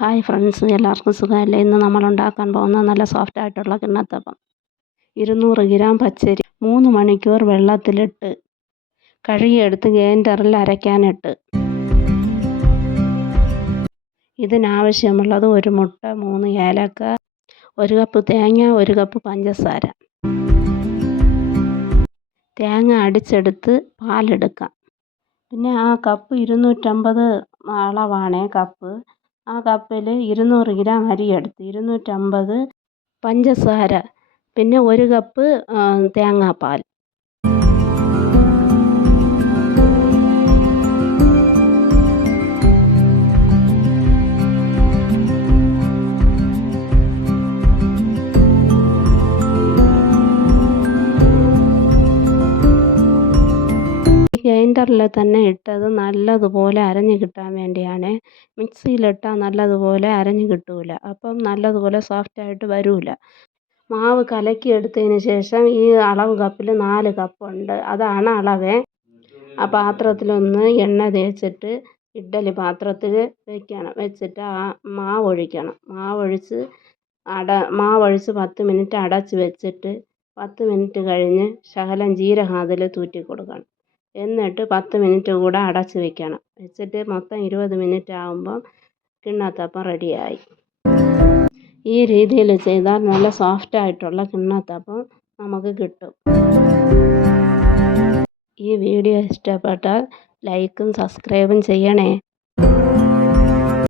Hi friends എല്ലാവർക്കും സുഖമല്ലേ? ഇന്ന് നമ്മൾ ഉണ്ടാക്കാൻ പോകുന്ന നല്ല സോഫ്റ്റ് ആയിട്ടുള്ള കിണ്ണത്തപ്പം. ഇരുന്നൂറ് ഗ്രാം പച്ചരി മൂന്ന് മണിക്കൂർ വെള്ളത്തിലിട്ട് കഴുകിയെടുത്ത് ഗ്രൈൻഡറിൽ അരയ്ക്കാനിട്ട്. ഇതിനാവശ്യമുള്ളത് ഒരു മുട്ട മൂന്ന് ഏലക്ക ഒരു കപ്പ് തേങ്ങ ഒരു കപ്പ് പഞ്ചസാര. തേങ്ങ അടിച്ചെടുത്ത് പാലെടുക്കാം. പിന്നെ ആ കപ്പ് ഇരുന്നൂറ്റമ്പത് അളവാണേ കപ്പ്. ആ കപ്പിൽ ഇരുന്നൂറ് ഗ്രാം അരി എടുത്ത് ഇരുന്നൂറ്റമ്പത് പഞ്ചസാര പിന്നെ ഒരു കപ്പ് തേങ്ങാപ്പാൽ. ഗ്രൈൻഡറിൽ തന്നെ ഇട്ടത് നല്ലതുപോലെ അരഞ്ഞ് കിട്ടാൻ വേണ്ടിയാണ്. മിക്സിയിലിട്ടാൽ നല്ലതുപോലെ അരഞ്ഞ് കിട്ടില്ല അപ്പം നല്ലതുപോലെ സോഫ്റ്റ് ആയിട്ട് വരില്ല മാവ് കലക്കി എടുത്തതിന് ശേഷം ഈ അളവ് കപ്പിൽ നാല് കപ്പുണ്ട് അതാണ് അളവ്. ആ പാത്രത്തിലൊന്ന് എണ്ണ തേച്ചിട്ട് ഇഡ്ഡലി പാത്രത്തിൽ വെക്കണം. വെച്ചിട്ട് ആ മാവ് ഒഴിക്കണം. മാവ് ഒഴിച്ച് അട മാവ് ഒഴിച്ച് പത്ത് മിനിറ്റ് അടച്ച് വെച്ചിട്ട് പത്ത് മിനിറ്റ് കഴിഞ്ഞ് ശകലം ജീരകം അതിൽ തൂറ്റി കൊടുക്കണം എന്നിട്ട് പത്ത് മിനിറ്റ് കൂടെ അടച്ച് വെക്കണം. വെച്ചിട്ട് മൊത്തം ഇരുപത് മിനിറ്റ് ആകുമ്പം കിണ്ണത്തപ്പം റെഡിയായി. ഈ രീതിയിൽ ചെയ്താൽ നല്ല സോഫ്റ്റ് ആയിട്ടുള്ള കിണ്ണത്തപ്പം നമുക്ക് കിട്ടും. ഈ വീഡിയോ ഇഷ്ടപ്പെട്ടാൽ ലൈക്കും സബ്സ്ക്രൈബും ചെയ്യണേ.